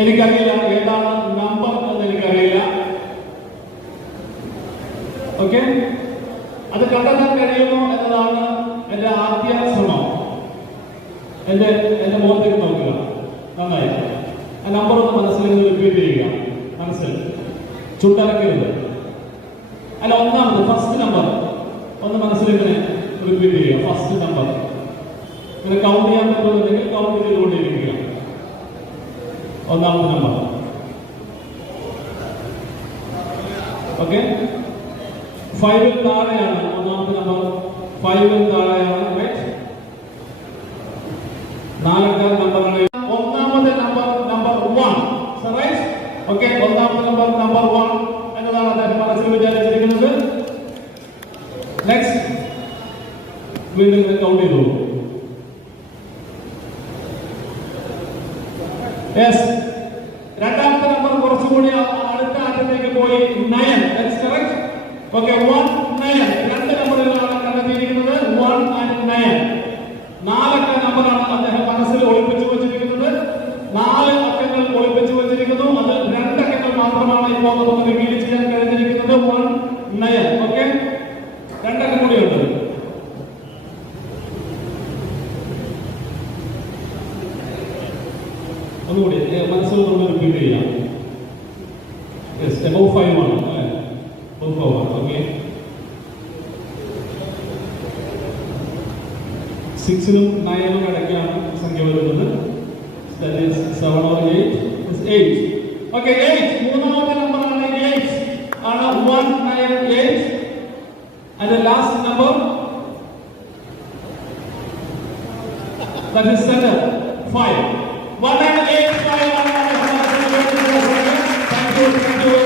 എനിക്കറിയില്ല. ഏതാണ് നമ്പർ എന്ന് എനിക്കറിയില്ല. ഓക്കെ അത് കണ്ടെത്താൻ കഴിയുമോ എന്നതാണ് എന്റെ ആദ്യ ശ്രമം. എന്റെ എന്റെ മുഖത്തേക്ക് നോക്കുക. നന്നായി ആ നമ്പർ ഒന്ന് മനസ്സിൽ നിന്ന് റിപ്പീറ്റ് ചെയ്യുക. മനസ്സിൽ. ചുണ്ടലക്കരുത്. അല്ല ഒന്നാമത് ഫസ്റ്റ് നമ്പർ ഒന്ന് മനസ്സിൽ ഇങ്ങനെ റിപ്പീറ്റ് ചെയ്യുക. ഫസ്റ്റ് നമ്പർ ഇങ്ങനെ കൗണ്ട് ചെയ്യാൻ പറ്റുന്നുണ്ടെങ്കിൽ കൗണ്ട് ചെയ്തുകൊണ്ടിരിക്കുക. ഒന്നാമത്തെ നമ്പർ ഓക്കെ ഫൈവിൽ താഴെയാണ് ഒന്നാമത്തെ നമ്പർ ഫൈവിൽ താഴെയാണ് റൈറ്റ് നാലക്ക നമ്പറാണ് ഒന്നാമത്തെ number number one right okay ഒന്നാമത്തെ നമ്പർ നമ്പർ വൺ എന്നതാണ് അദ്ദേഹം മനസ്സിൽ വിചാരിച്ചിരിക്കുന്നത് നെക്സ്റ്റ് വീണ്ടും കൗണ്ട് ചെയ്തു രണ്ടാമത്തെ നമ്പർ കുറച്ചുകൂടി അടുത്ത ആറ്റത്തേക്ക് പോയി. നയൻ ഓക്കെ വൺ നയൻ രണ്ട് നമ്പറുകളാണ് കണ്ടെത്തിയിരിക്കുന്നത്. വൺ ആൻഡ് നയൻ നാലക്ക നമ്പറാണ് അദ്ദേഹം മനസ്സിൽ ഒളിപ്പിച്ചു വെച്ചിരിക്കുന്നത്. നാല് അക്കങ്ങൾ ഒളിപ്പിച്ചു വെച്ചിരിക്കുന്നു. അത് രണ്ടക്കങ്ങൾ മാത്രമാണ് ഇപ്പോൾ നമുക്ക് റിവീൽ ചെയ്യാൻ കഴിഞ്ഞിരിക്കുന്നത് വൺ നയൻ ഓക്കെ രണ്ടക്കം കൂടിയുണ്ട്. ഒന്നുകൂടി ഏ, മനസ്സിൽ നമ്മൾ റിപ്പീറ്റ് ചെയ്യാം യെസ് എബവ് ഫൈവ് ആണ് അല്ലേ എബവ് ഫൈവ് ആണ് ഓക്കെ സിക്സിനും നയനും ഇടയ്ക്കാണ് സംഖ്യ വരുന്നത് seven or eight eight okay eight മൂന്നാമത്തെ നമ്പറാണ് എയ്റ്റ് ആണ് one nine eight and last number One and eight, five, one, one, one, one, one, one, one, one, one, one, one, one, one,